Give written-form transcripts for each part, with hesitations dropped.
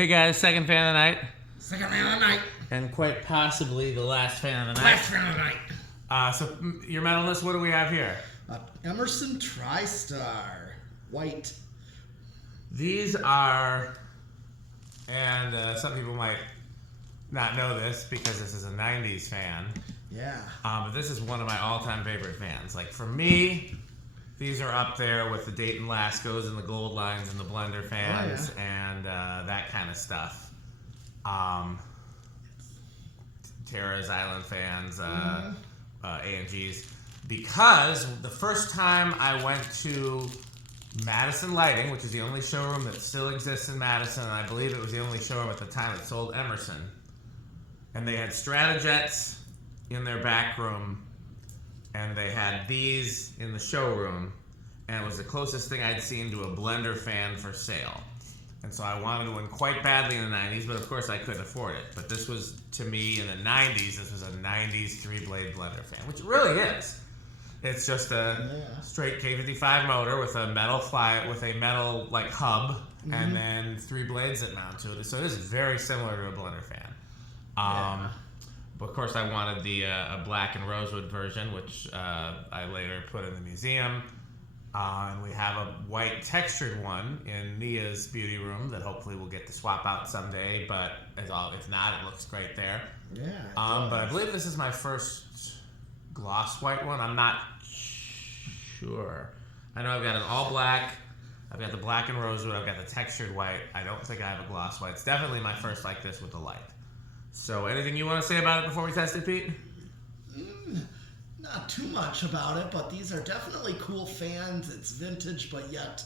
Hey guys, second fan of the night. Second fan of the night. And quite possibly the last fan of the night. Last fan of the night. So your metal list, what do we have here? Emerson Tristar. White. These are, and some people might not know this because this is a 90s fan. Yeah. But this is one of my all-time favorite fans. Like for me, these are up there with the Dayton Lascos and the Gold Lines and the Blender fans and that kind of stuff. Terra's Island fans, A&Gs. Because the first time I went to Madison Lighting, which is the only showroom that still exists in Madison, and I believe it was the only showroom at the time that sold Emerson, and they had Stratojets in their back room, and they had these in the showroom, and it was the closest thing I'd seen to a Blender fan for sale. And so I wanted one quite badly in the 90s, but of course I couldn't afford it. But this was, to me, in the 90s, this was a 90s three-blade Blender fan, which it really is. It's just a straight K55 motor with a metal like hub, and then three blades that mount to it. So it is very similar to a Blender fan. But of course, I wanted the a black and rosewood version, which I later put in the museum. And we have a white textured one in Nia's beauty room that hopefully we'll get to swap out someday. But if not, it looks great there. Yeah. But I believe this is my first gloss white one. I'm not sure. I know I've got an all black. I've got the black and rosewood. I've got the textured white. I don't think I have a gloss white. It's definitely my first like this with the light. So anything you want to say about it before we test it, Pete? Not too much about it, but these are definitely cool fans. It's vintage, but yet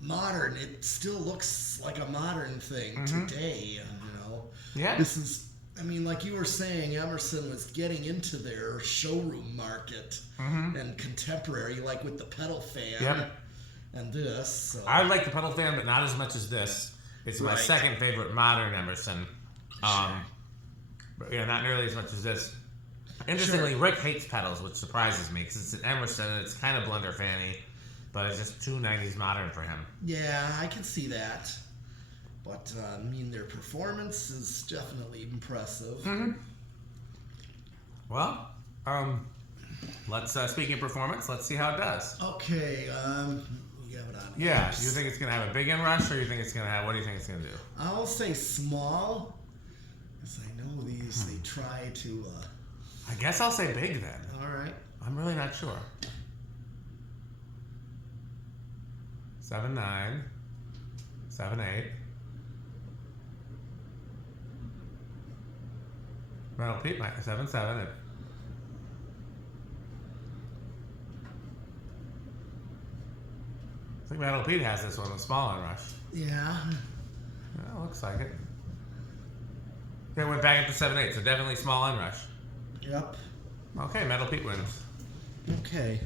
modern. It still looks like a modern thing today, you know? Yeah. This is, I mean, like you were saying, Emerson was getting into their showroom market and contemporary, like with the Petal fan and this. So. I like the Petal fan, but not as much as this. It's my second favorite modern Emerson. But yeah, not nearly as much as this. Interestingly, Rick hates Petals, which surprises me because it's an Emerson and it's kind of Blender fanny, but it's just too 90s modern for him. Yeah, I can see that. But, I mean, their performance is definitely impressive. Well, let's, speaking of performance, let's see how it does. Okay, you have it on. Yeah, you think it's going to have a big inrush, or you think it's going to have, what do you think it's going to do? I'll say small, because I know these, they try to... I guess I'll say big then. All right. I'm really not sure. 7.9, 7.8. Metal Pete, 7.7. I think Metal Pete has this one, a small inrush. Yeah. Well, looks like it. Okay, went back up to 7.8, so definitely small inrush. Yep. Okay, Metal Pete wins. Okay.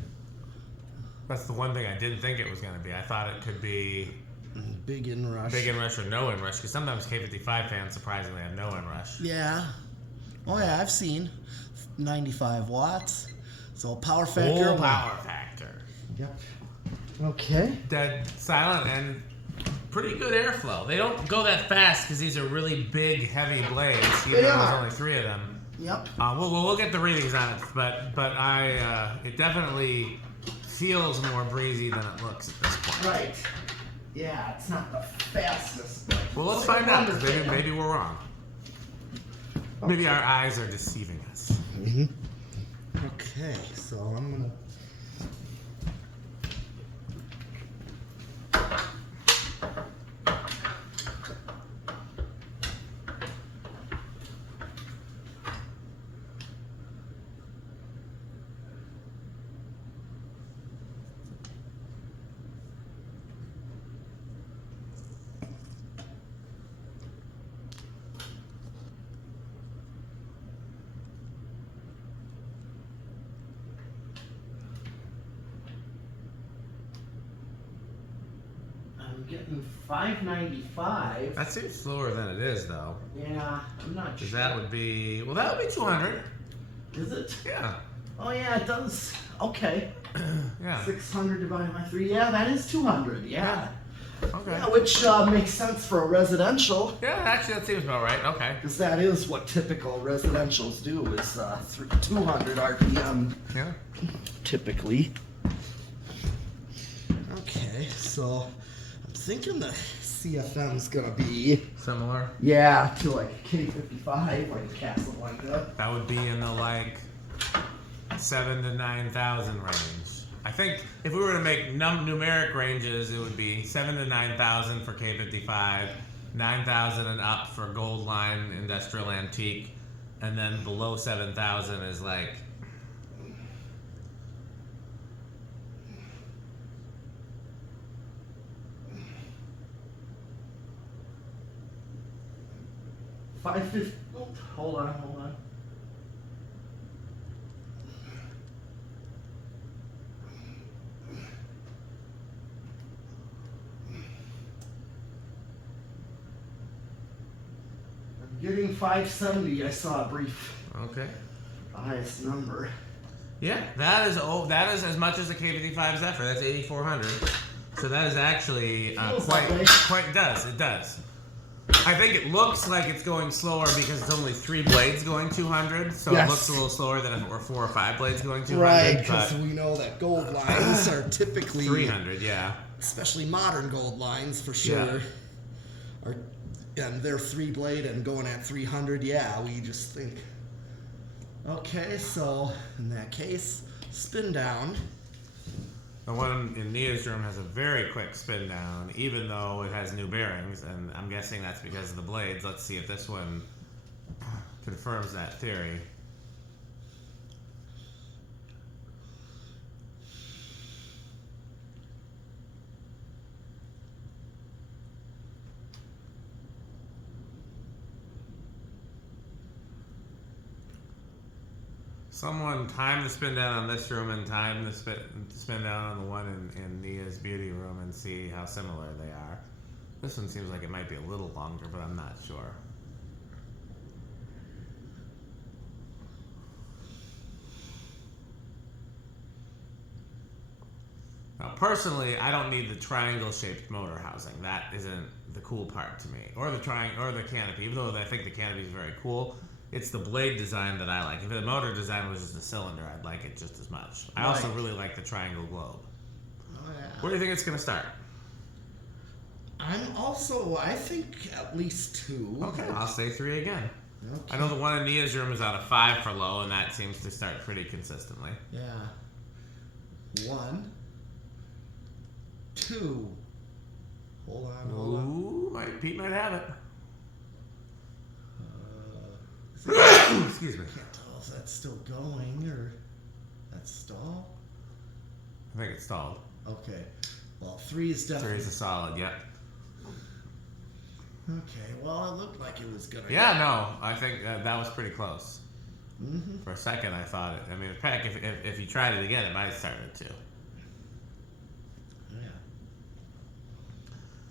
That's the one thing I didn't think it was going to be. I thought it could be big inrush. Big inrush or no inrush, because sometimes K55 fans surprisingly have no inrush. Yeah. Oh yeah, I've seen 95 watts. So power factor. Full power factor. Yep. Okay. Dead silent and pretty good airflow. They don't go that fast because these are really big, heavy blades. Even though there's only 3 of them. Yep. We'll get the readings on it, but it definitely feels more breezy than it looks at this point. Right. Yeah, it's not the fastest. Well, let's find out. Maybe we're wrong. Okay. Maybe our eyes are deceiving us. Okay, so I'm gonna. Getting 595. That seems slower than it is, though. Yeah, I'm not sure. That would be 200. Is it? Yeah. Oh yeah, it does. Okay. Yeah. 600 divided by 3. Yeah, that is 200. Yeah. Okay. Yeah, which makes sense for a residential. Yeah, actually, that seems about right. Okay. Because that is what typical residentials do, is 200 RPM. Yeah. Typically. Okay, so I'm thinking the CFM's gonna be, Similar. yeah, to like K55, like Casablanca. That would be in the like 7,000 to 9,000 range. I think if we were to make numeric ranges, it would be 7,000 to 9,000 for K55, 9,000 and up for Gold Line Industrial Antique, and then below 7,000 is like. $550. Oh, hold on. I'm getting 570. I saw a brief. Okay. The highest number. Yeah, that is as much as the K55's effort. That's 8,400. So that is actually Feels that way. quite it does. I think it looks like it's going slower because it's only 3 blades going 200, so Yes. it looks a little slower than if it were 4 or 5 blades going 200. Right, because but we know that gold lines are typically 300, yeah. especially modern gold lines for sure. And they're 3-blade and going at 300. Yeah, we just think. Okay, so in that case, spin down. The one in Nia's room has a very quick spin down, even though it has new bearings, and I'm guessing that's because of the blades. Let's see if this one confirms that theory. Someone time the spin down on this room and time the spin down on the one in Nia's beauty room and see how similar they are. This one seems like it might be a little longer, but I'm not sure. Now, personally, I don't need the triangle-shaped motor housing. That isn't the cool part to me, or the canopy. Even though I think the canopy is very cool. It's the blade design that I like. If the motor design was just a cylinder, I'd like it just as much. I also really like the triangle globe. Oh, yeah. Where do you think it's going to start? I think at least 2. Okay, I'll say 3 again. Okay. I know the one in Nia's room is out of 5 for low, and that seems to start pretty consistently. Yeah. 1, 2. Hold on. Ooh, Pete might have it. Excuse me. I can't tell if that's still going or that's stalled. I think it's stalled. Okay. Well, 3 is definitely. 3 is a solid, yep. Okay. Well, it looked like it was gonna. Yeah, no, I think that was pretty close. Mm-hmm. For a second, I thought it. I mean, if you tried it again, it might have started 2. Yeah.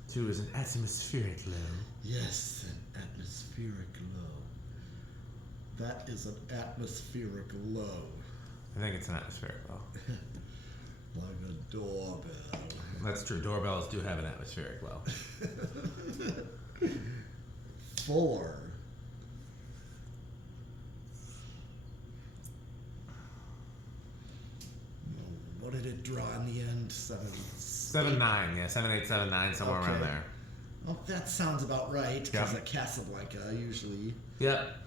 2 is an atmospheric low. Yes, an atmospheric low. That is an atmospheric low. I think it's an atmospheric low. Like a doorbell. That's true. Doorbells do have an atmospheric low. 4. What did it draw in the end? 7-9, yeah, 7-8, 7-9, somewhere around there. Well, that sounds about right, because at Casablanca, usually. Yep.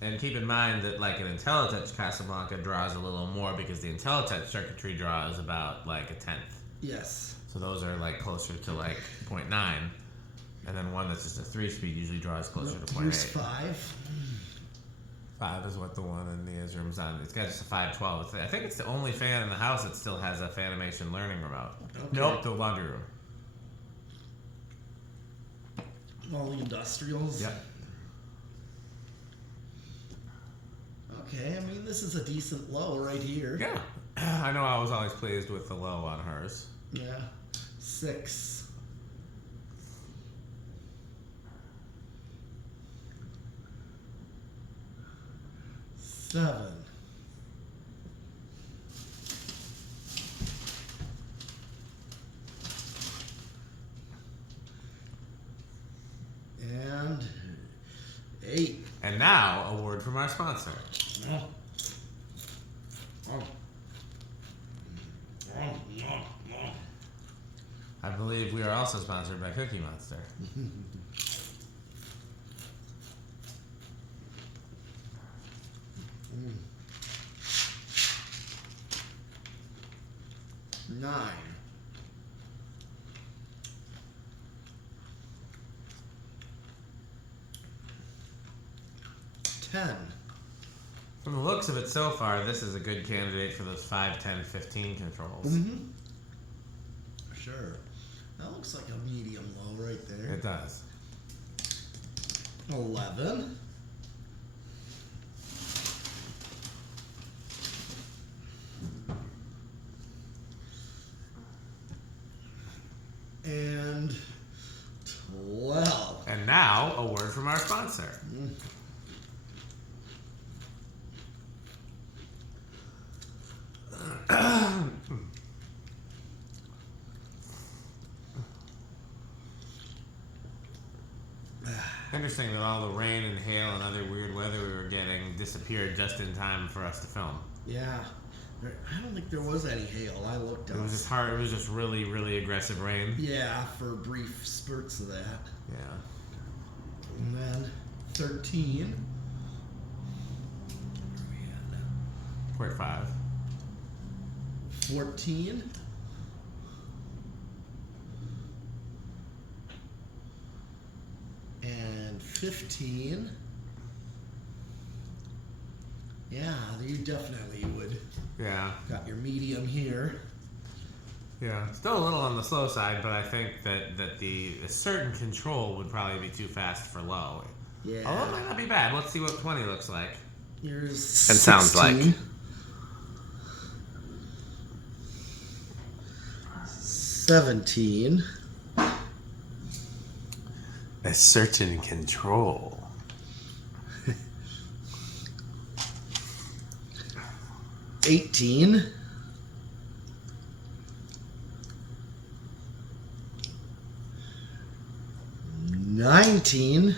And keep in mind that like an IntelliTouch Casablanca draws a little more because the IntelliTouch circuitry draw is about like a 1/10. Yes. So those are like closer to like 0.9. And then one that's just a 3-speed usually draws closer to 0.8. Here's 5. 5 is what the one in Nia's room's on. It's got just a 512. I think it's the only fan in the house that still has a Fanimation learning remote. Okay. Nope, the laundry room. All the industrials. Yep. Okay, I mean, this is a decent low right here. Yeah. I know I was always pleased with the low on hers. Yeah. 6. 7. 8. And 8. And now, a word from our sponsor. I believe we are also sponsored by Cookie Monster. 9. 10. From the looks of it so far, this is a good candidate for those 5, 10, 15 controls. Mm-hmm. Sure. That looks like a medium low right there. It does. 11. And 12. And now, a word from our sponsor. Interesting that all the rain and hail and other weird weather we were getting disappeared just in time for us to film. Yeah. I don't think there was any hail. I looked up. It was just hard. It was just really, really aggressive rain. Yeah, for brief spurts of that. Yeah. And then 13. We're at 5. 14. And 15. Yeah, you definitely would. Yeah. Got your medium here. Yeah. Still a little on the slow side, but I think that a certain control would probably be too fast for low. Yeah. Although it might not be bad. Let's see what 20 looks like. Here's And sounds like. 17. A certain control. 18. 19.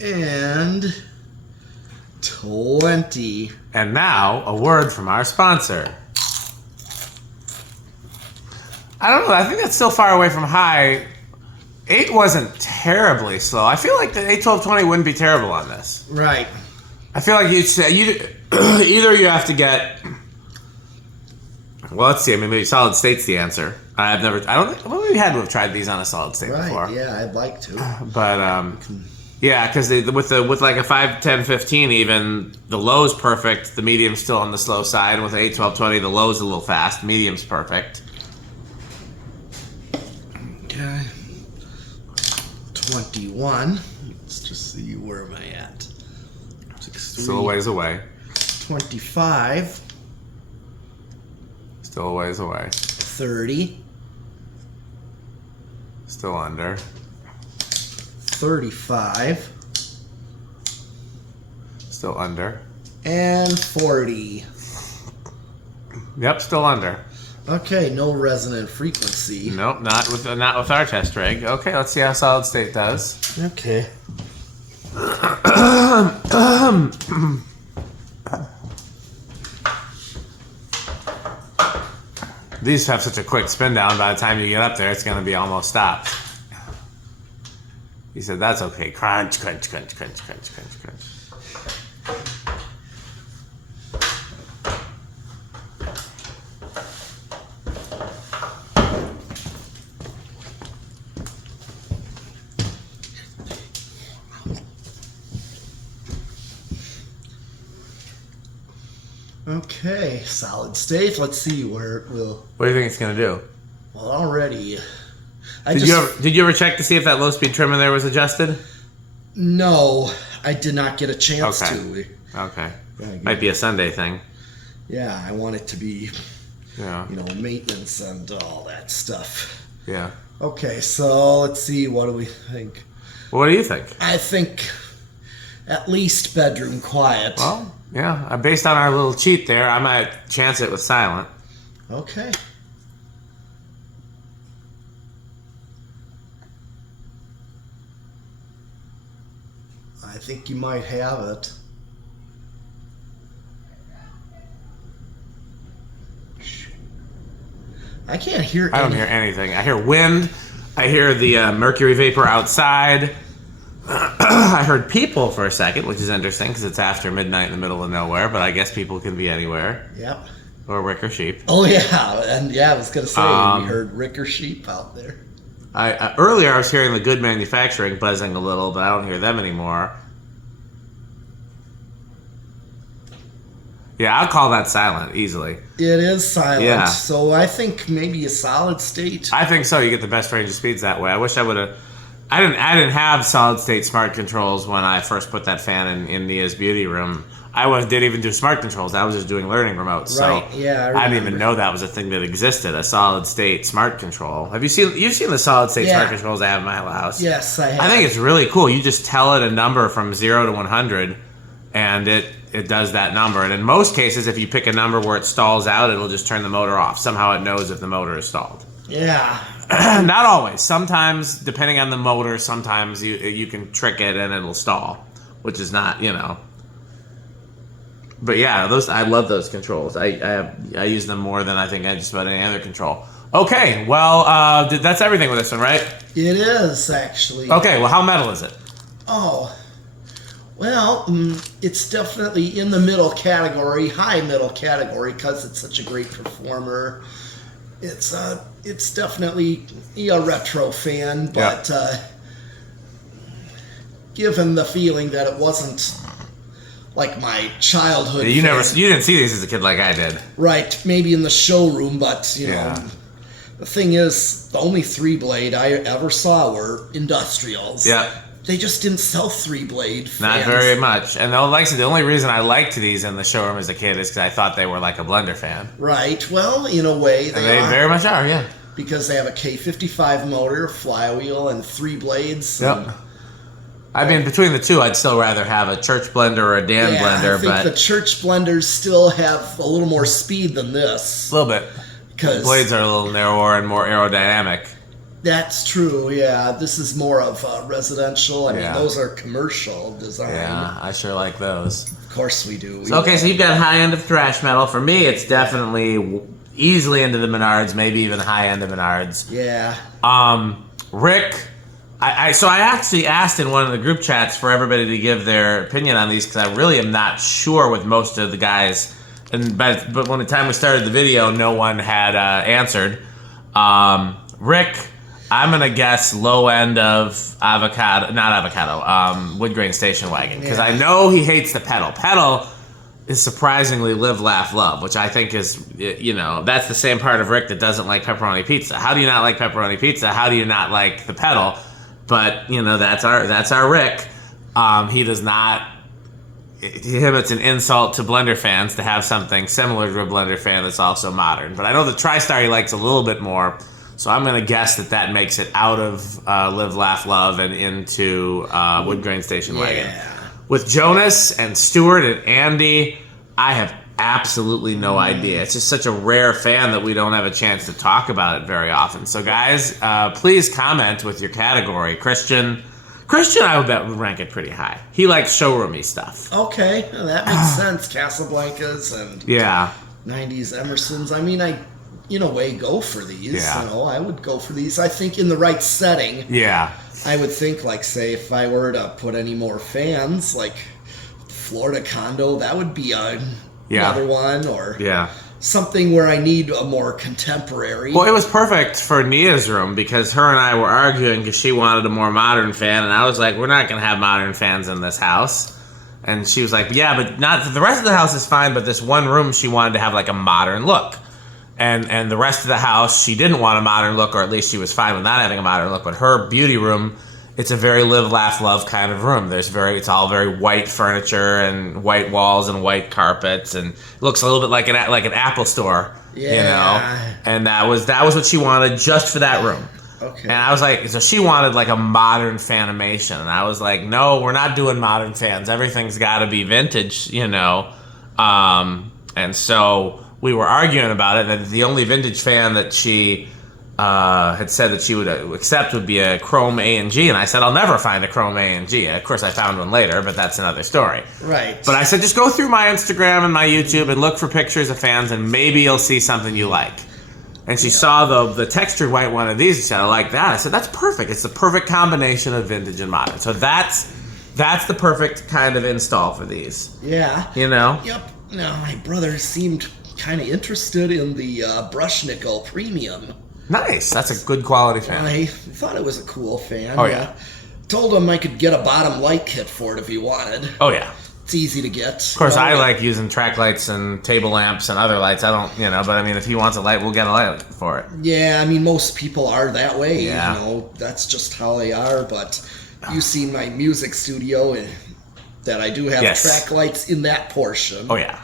And 20. And now, a word from our sponsor. I don't know. I think that's still far away from high. 8 wasn't terribly slow. I feel like the 8, 12, 20 wouldn't be terrible on this. Right. I feel like you'd say either you have to get. Well, let's see. I mean, maybe solid state's the answer. I don't think. Well, we had to have tried these on a solid state before. Right. Yeah, I'd like to. But yeah, because with like a 5, 10, 15 even, the low's perfect. The medium's still on the slow side. With 8, 12, 20, the low's a little fast. Medium's perfect. Okay. 21. Let's just see, where am I at? 6, Still a ways away. 25. Still a ways away. 30. Still under. 35. Still under. And 40. Yep, still under. Okay, no resonant frequency. Nope, not with our test rig. Okay, let's see how solid state does. Okay. These have such a quick spin down. By the time you get up there, it's going to be almost stopped. He said, "That's okay." Crunch, crunch, crunch, crunch, crunch, crunch, crunch. Okay, solid state. Let's see where it will. What do you think it's going to do? Well, already. Did you ever check to see if that low speed trim in there was adjusted? No, I did not get a chance to. Okay. Might be a Sunday thing. Yeah, I want it to be, Yeah. maintenance and all that stuff. Yeah. Okay, so let's see. What do we think? What do you think? I think at least bedroom quiet. Well, yeah. Based on our little cheat there, I might chance it with silent. Okay. I think you might have it. I can't hear I don't hear anything. I hear wind. I hear the mercury vapor outside. I heard people for a second, which is interesting because it's after midnight in the middle of nowhere, but I guess people can be anywhere. Yep. Or Rick or Sheep. Oh, yeah. And yeah, I was going to say, we heard Rick or Sheep out there. Earlier, I was hearing the Good Manufacturing buzzing a little, but I don't hear them anymore. Yeah, I'll call that silent easily. It is silent. Yeah. So I think maybe a solid state. I think so. You get the best range of speeds that way. I wish I would have. I didn't have solid state smart controls when I first put that fan in Nia's beauty room. Didn't even do smart controls. I was just doing learning remotes. Right. So Yeah. I didn't even know that was a thing that existed. A solid state smart control. You've seen the solid state smart controls I have in my house? Yes, I have. I think it's really cool. You just tell it a number from 0 to 100, and it does that number. And in most cases, if you pick a number where it stalls out, it'll just turn the motor off. Somehow it knows if the motor is stalled. Yeah. Not always. Sometimes, depending on the motor, sometimes you can trick it and it'll stall, which is not, But yeah, I love those controls. I use them more than I think I just about any other control. Okay, well, that's everything with this one, right? It is, actually. Okay, well, how metal is it? Oh. Well, it's definitely in the middle category, high middle category, because it's such a great performer. It's definitely a retro fan, but given the feeling that it wasn't like my childhood. You didn't see these as a kid like I did. Right, maybe in the showroom, but you know, the thing is, the only 3-blade I ever saw were industrials. Yeah. They just didn't sell 3-blade fans. Not very much. And like I said, the only reason I liked these in the showroom as a kid is because I thought they were like a blender fan. Right. Well, in a way, they very much are, yeah. Because they have a K55 motor, flywheel, and 3 blades. Yep. I mean, between the two, I'd still rather have a Church blender or a Dan blender. I think the Church blenders still have a little more speed than this. A little bit. Because the blades are a little narrower and more aerodynamic. That's true, yeah. This is more of residential. I mean, those are commercial design. Yeah, I sure like those. Of course we do. So you've got high end of thrash metal. For me, it's definitely easily into the Menards, maybe even high end of Menards. Yeah. Rick, I actually asked in one of the group chats for everybody to give their opinion on these because I really am not sure with most of the guys. But when the time we started the video, no one had answered. Rick, I'm gonna guess low end of wood grain station wagon because I know he hates the Petal. Petal is surprisingly live, laugh, love, which I think is that's the same part of Rick that doesn't like pepperoni pizza. How do you not like pepperoni pizza? How do you not like the Petal? But that's our Rick. He does not. To him, it's an insult to blender fans to have something similar to a blender fan that's also modern. But I know the TriStar he likes a little bit more. So I'm going to guess that makes it out of Live, Laugh, Love and into Wood Grain Station Wagon. With Jonas and Stuart and Andy, I have absolutely no idea. It's just such a rare fan that we don't have a chance to talk about it very often. So guys, please comment with your category. Christian, I would bet would rank it pretty high. He likes showroomy stuff. Okay, well, that makes sense. Casablancas and 90s Emersons. I mean, in a way, go for these. I would go for these. I think in the right setting. Yeah. I would think, like, say, if I were to put any more fans, like Florida Condo, that would be another one, or something where I need a more contemporary. Well, it was perfect for Nia's room because her and I were arguing because she wanted a more modern fan, and I was like, we're not going to have modern fans in this house. And she was like, yeah, but not the rest of the house is fine, but this one room she wanted to have like a modern look. And the rest of the house, she didn't want a modern look, or at least she was fine with not having a modern look. But her beauty room, it's a very live, laugh, love kind of room. It's all very white furniture and white walls and white carpets, and it looks a little bit like an Apple store, And that was what she wanted just for that room. Okay. And I was like, so she wanted like a modern Fanimation, and I was like, no, we're not doing modern fans. Everything's got to be vintage, And so we were arguing about it, and the only vintage fan that she had said that she would accept would be a chrome A&G, and I said I'll never find a chrome A&G. Of course, I found one later, but that's another story. Right. But I said just go through my Instagram and my YouTube and look for pictures of fans, and maybe you'll see something you like. And she saw the textured white one of these, and she said, I like that. I said, that's perfect. It's the perfect combination of vintage and modern. So that's the perfect kind of install for these. Yeah. You know? Yep. Now, my brother seemed kind of interested in the brush nickel premium. Nice. That's a good quality fan. I thought it was a cool fan. Oh, yeah. Told him I could get a bottom light kit for it if he wanted. Oh, yeah. It's easy to get. Of course, I like using track lights and table lamps and other lights. I don't, but I mean, if he wants a light, we'll get a light for it. Yeah, I mean, most people are that way. Yeah. That's just how they are. But you've seen my music studio that I do have track lights in that portion. Oh, yeah.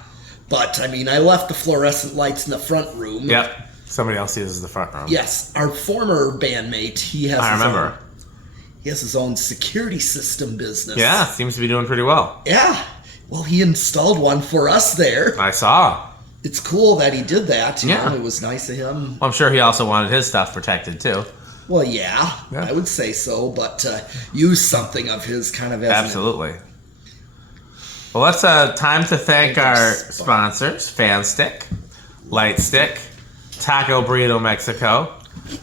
But, I mean, I left the fluorescent lights in the front room. Yep. Somebody else uses the front room. Yes. Our former bandmate, he has his own security system business. Yeah, seems to be doing pretty well. Yeah. Well, he installed one for us there. I saw. It's cool that he did that. You Yeah. know, it was nice of him. Well, I'm sure he also wanted his stuff protected, too. Well, yeah. I would say so, but use something of his kind of as Absolutely. Well, let's time to thank our sponsors: Fan Stick, Light Stick, Taco Burrito Mexico,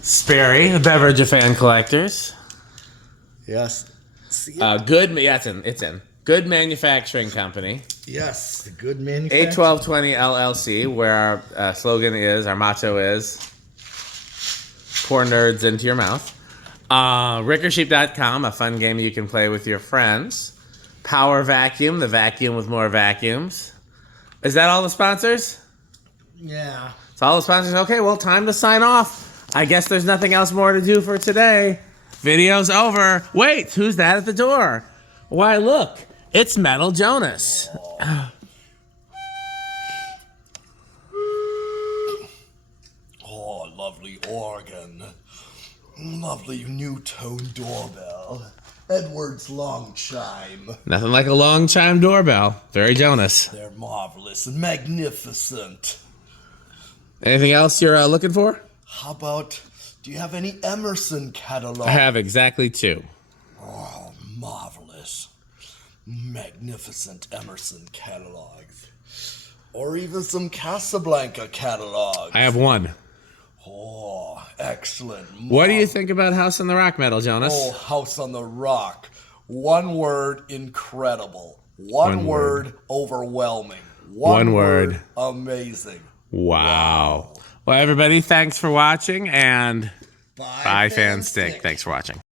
Sperry, the beverage of fan collectors. Yes. It's in. Good Manufacturing Company. Yes, the good manufacturing. 81220 LLC, where our slogan is, our motto is, pour nerds into your mouth. Rickersheep.com, a fun game you can play with your friends. Power Vacuum, the vacuum with more vacuums. Is that all the sponsors? Yeah. It's all the sponsors. Okay, well, time to sign off. I guess there's nothing else more to do for today. Video's over. Wait, who's that at the door? Why, look, it's Metal Jonas. Oh, lovely organ. Lovely new tone doorbell. Edward's long chime. Nothing like a long chime doorbell. Very Jonas. They're marvelous and magnificent. Anything else you're looking for? How about, do you have any Emerson catalog? I have exactly 2. Oh, marvelous. Magnificent Emerson catalogs. Or even some Casablanca catalogs. I have 1. Oh, excellent. What do you think about House on the Rock, Metal Jonas? Oh, House on the Rock. One word, incredible. One word, overwhelming. One word, amazing. Wow. Well, everybody, thanks for watching, and bye, Fan Stick. Thanks for watching.